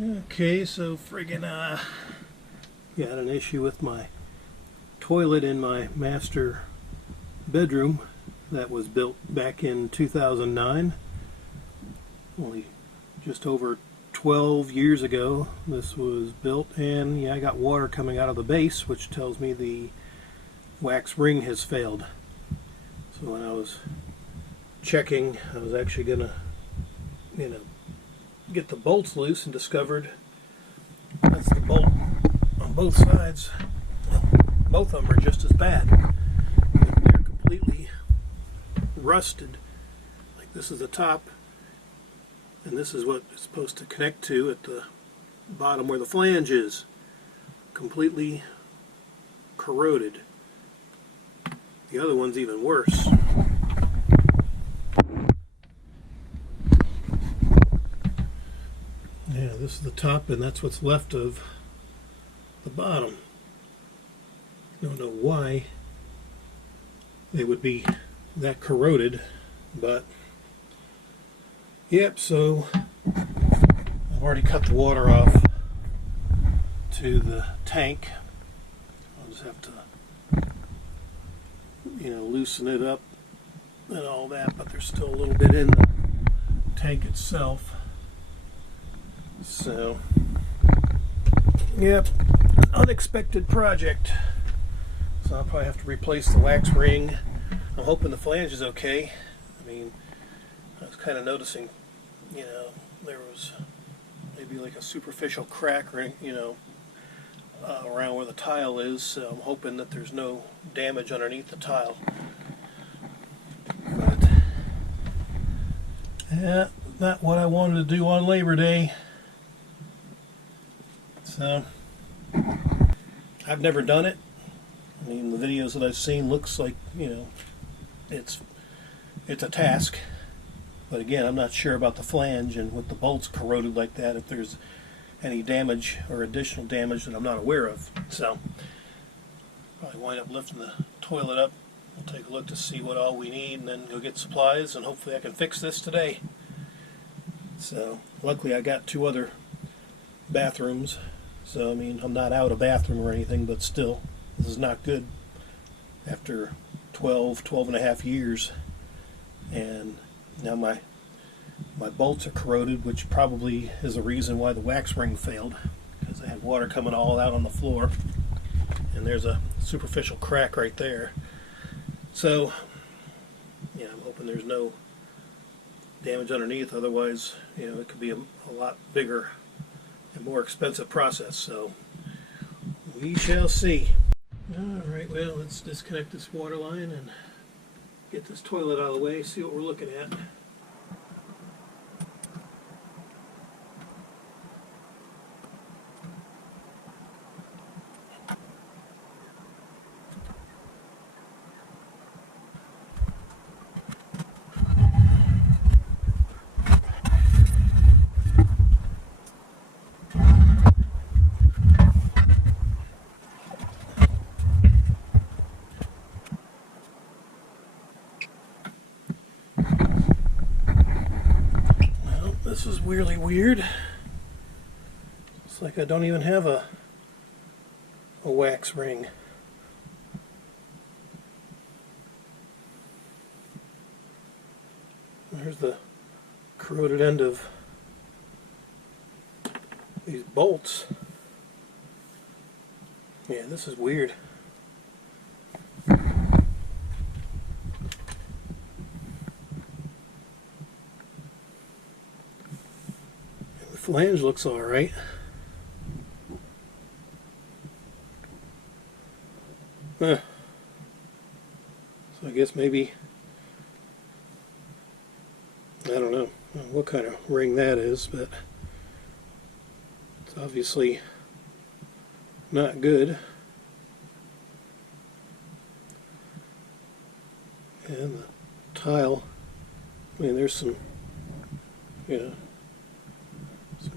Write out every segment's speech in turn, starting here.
Okay, so friggin' got an issue with my toilet in my master bedroom that was built back in 2009. Only just over 12 years ago this was built, and yeah, I got water coming out of the base, which tells me the wax ring has failed. So when I was checking, I was actually gonna, get the bolts loose, and discovered that's the bolt on both sides. Both of them are just as bad. They're completely rusted. Like, this is the top, and this is what it's supposed to connect to at the bottom where the flange is. Completely corroded. The other one's even worse. Yeah, this is the top, and that's what's left of the bottom. Don't know why they would be that corroded, but yep. So I've already cut the water off to the tank. I'll just have to, loosen it up and all that, but there's still a little bit in the tank itself. So, yep, an unexpected project. So I'll probably have to replace the wax ring. I'm hoping the flange is okay. I mean, I was kind of noticing, there was maybe like a superficial crack, or around where the tile is. So I'm hoping that there's no damage underneath the tile. But yeah, not what I wanted to do on Labor Day. So I've never done it. I mean, the videos that I've seen looks like, it's a task. But again, I'm not sure about the flange, and with the bolts corroded like that, if there's any damage or additional damage that I'm not aware of. So probably wind up lifting the toilet up. We'll take a look to see what all we need, and then go get supplies, and hopefully I can fix this today. So luckily I got 2 other bathrooms. So I mean, I'm not out of bathroom or anything, but still, this is not good after 12 and a half years. And now my bolts are corroded, which probably is the reason why the wax ring failed, because I had water coming all out on the floor, and there's a superficial crack right there. So yeah, I'm hoping there's no damage underneath. Otherwise, it could be a lot bigger and more expensive process. So we shall see. Alright, well, let's disconnect this water line and get this toilet out of the way, see what we're looking at. This is really weird. It's like I don't even have a wax ring. There's the corroded end of these bolts. Yeah, this is weird. The flange looks alright. So I guess maybe, I don't know what kind of ring that is, but it's obviously not good. And the tile, I mean, there's some, some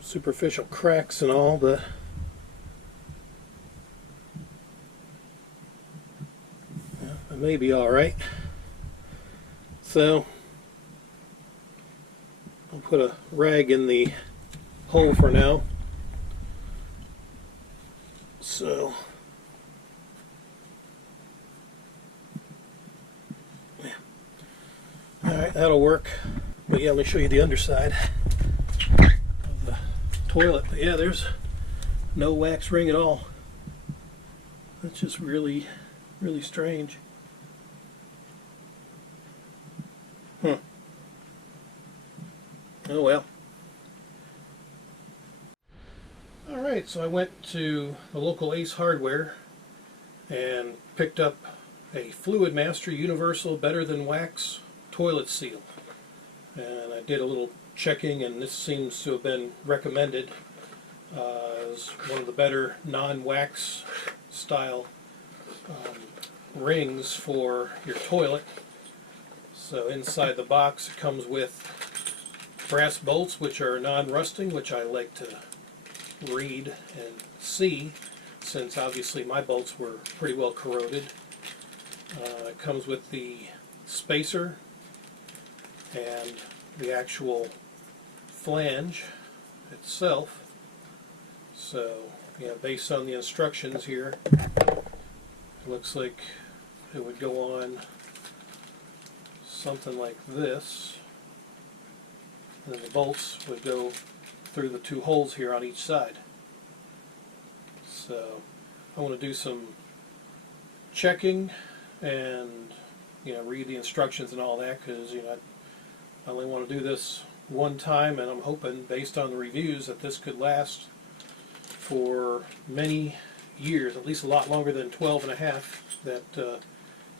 superficial cracks and all, but it may be alright. So I'll put a rag in the hole for now, So yeah. Alright, that'll work. But yeah, let me show you the underside of the toilet. But yeah, there's no wax ring at all. That's just really, really strange. Oh well. Alright, so I went to the local Ace Hardware and picked up a Fluid Master Universal Better Than Wax toilet seal. And I did a little checking, and this seems to have been recommended as one of the better non-wax style rings for your toilet. So inside the box it comes with brass bolts, which are non-rusting, which I like to read and see, since obviously my bolts were pretty well corroded. It comes with the spacer and the actual flange itself. So, yeah, based on the instructions here, it looks like it would go on something like this, and then the bolts would go through the two holes here on each side. So I want to do some checking and read the instructions and all that, because I only want to do this one time, and I'm hoping, based on the reviews, that this could last for many years, at least a lot longer than 12 and a half that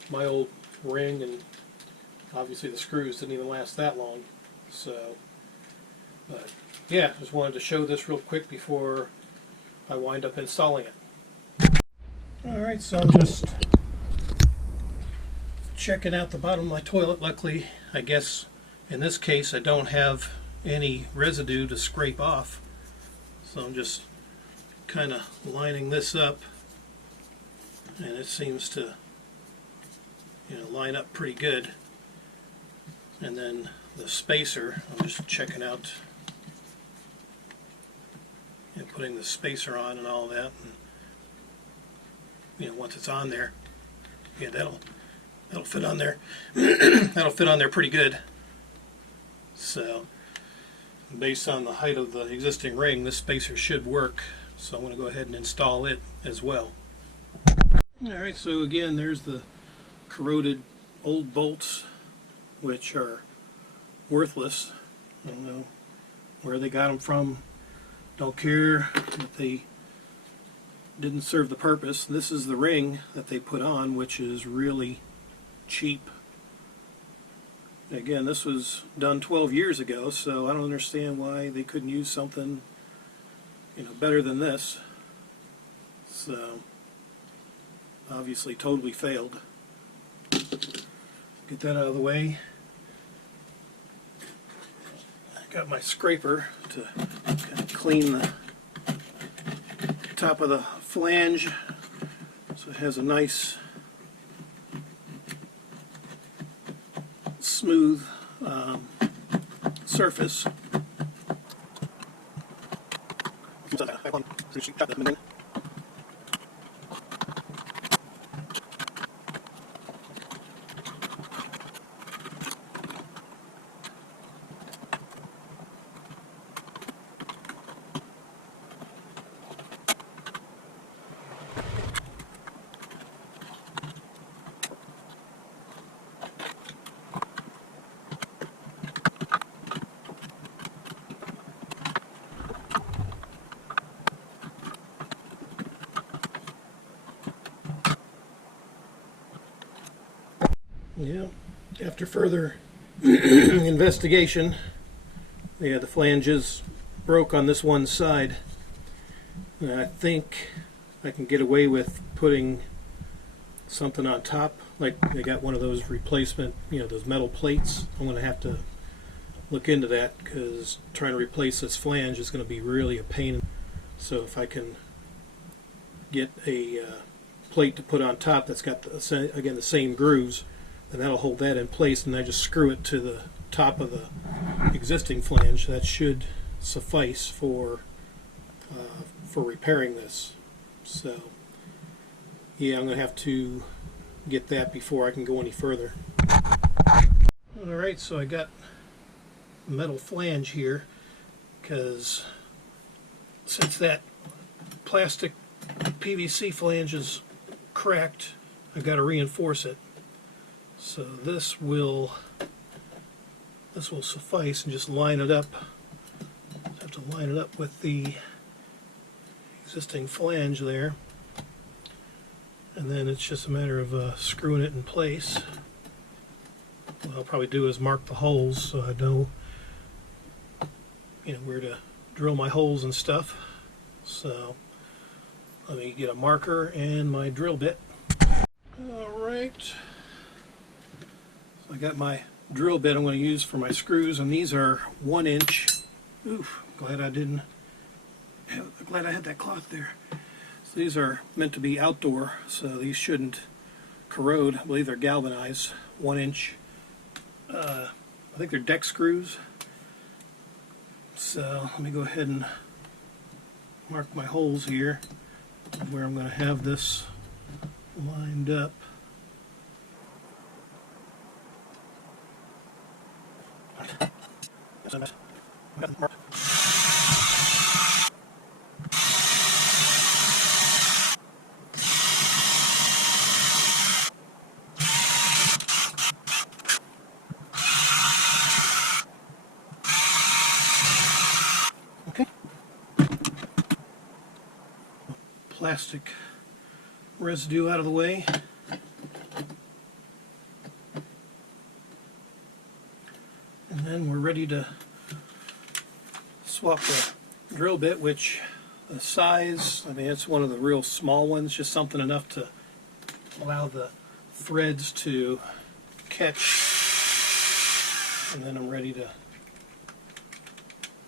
my old ring, and obviously the screws didn't even last that long. So but yeah, just wanted to show this real quick before I wind up installing it. Alright, so I'm just checking out the bottom of my toilet. Luckily, I guess in this case I don't have any residue to scrape off, so I'm just kind of lining this up, and it seems to line up pretty good. And then the spacer, I'm just checking out and putting the spacer on and all that, and once it's on there, yeah, that'll fit on there. That'll fit on there pretty good. So based on the height of the existing ring, this spacer should work, so I'm going to go ahead and install it as well. Alright, so again, there's the corroded old bolts, which are worthless. I don't know where they got them from. Don't care that they didn't serve the purpose. This is the ring that they put on, which is really cheap. Again, this was done 12 years ago, so I don't understand why they couldn't use something better than this. So obviously totally failed. Get that out of the way. I got my scraper to kind of clean the top of the flange so it has a nice smooth surface. Yeah, after further investigation, yeah, the flanges broke on this one side. And I think I can get away with putting something on top, like they got one of those replacement, those metal plates. I'm going to have to look into that, because trying to replace this flange is going to be really a pain. So if I can get a plate to put on top that's got again the same grooves, and that'll hold that in place, and I just screw it to the top of the existing flange. That should suffice for repairing this. So yeah, I'm going to have to get that before I can go any further. Alright, so I got a metal flange here, because since that plastic PVC flange is cracked, I've got to reinforce it. So this will suffice, and just line it up. I have to line it up with the existing flange there, and then it's just a matter of screwing it in place. What I'll probably do is mark the holes so I know, where to drill my holes and stuff. So let me get a marker and my drill bit. Alright, so I got my drill bit I'm going to use for my screws, and these are 1 inch. Oof, glad I had that cloth there. So these are meant to be outdoor, so these shouldn't corrode. I believe they're galvanized, 1 inch. I think they're deck screws. So let me go ahead and mark my holes here where I'm going to have this lined up. Okay. Plastic residue out of the way. And then we're ready to swap the drill bit, which the size, I mean, it's one of the real small ones, just something enough to allow the threads to catch. And then I'm ready to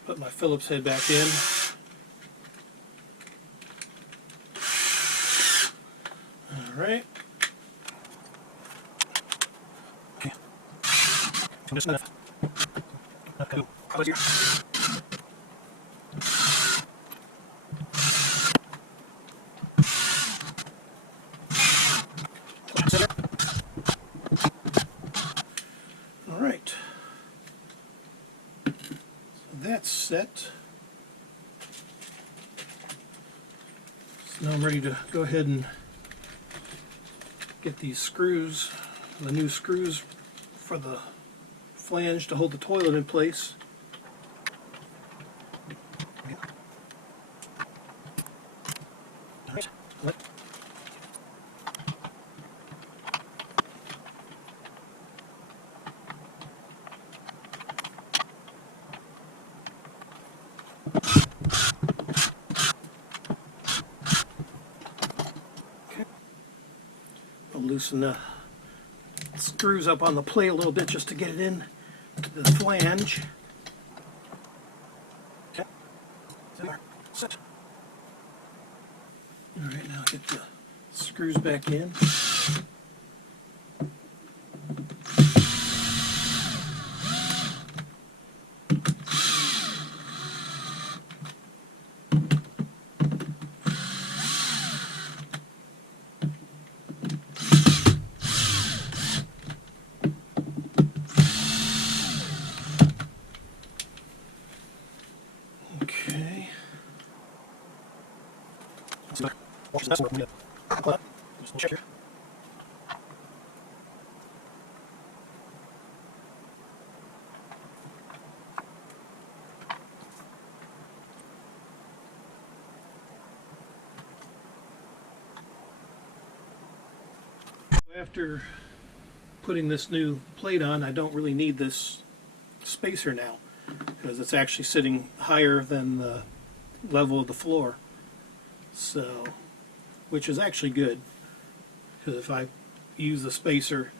put my Phillips head back in. Alright. Okay. Just enough. Okay. Alright. So that's set. So now I'm ready to go ahead and get these screws, the new screws for the flange to hold the toilet in place. I'll loosen the screws up on the plate a little bit just to get it in to the flange. Okay. Set. Alright, now get the screws back in. Okay. Watch this work. Just check here. After putting this new plate on, I don't really need this spacer now, because it's actually sitting higher than the level of the floor. So, which is actually good, because if I use the spacer,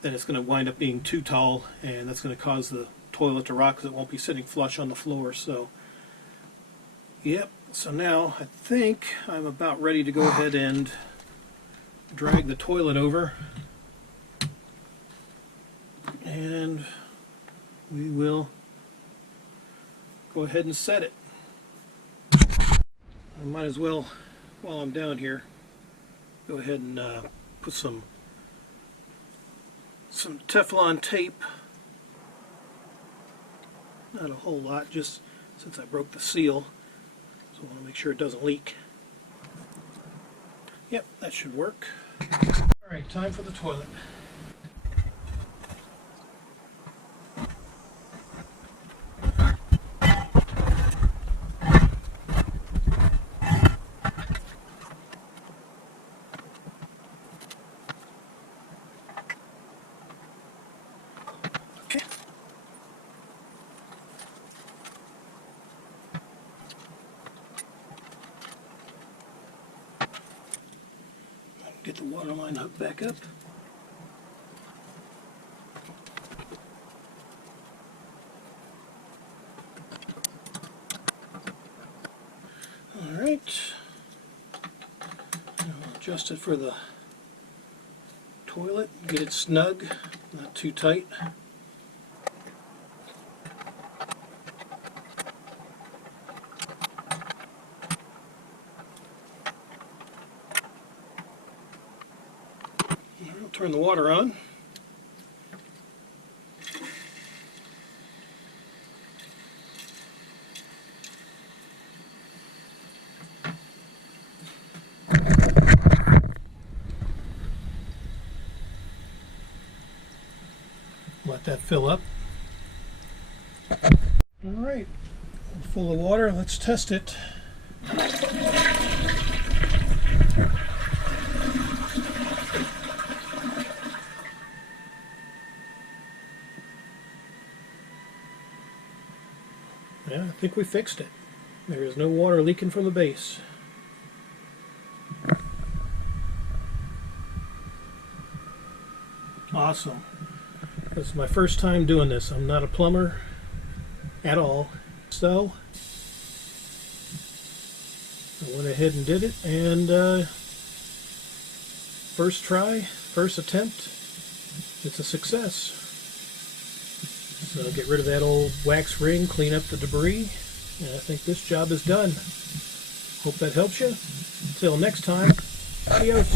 then it's going to wind up being too tall, and that's going to cause the toilet to rock because it won't be sitting flush on the floor. So, yep. So now I think I'm about ready to go ahead and drag the toilet over, and we will go ahead and set it. I might as well while I'm down here, go ahead and put some Teflon tape. Not a whole lot, just since I broke the seal, so I want to make sure it doesn't leak. Yep, that should work. Alright, time for the toilet. Okay. Get the water line hooked back up. Alright. I'll adjust it for the toilet. Get it snug, not too tight. I'll turn the water on. Let that fill up. Alright, full of water, let's test it. Yeah, I think we fixed it. There is no water leaking from the base. Awesome. This is my first time doing this. I'm not a plumber at all. So, I went ahead and did it, and first try, first attempt, it's a success. So get rid of that old wax ring, clean up the debris, and I think this job is done. Hope that helps you. Until next time, adios.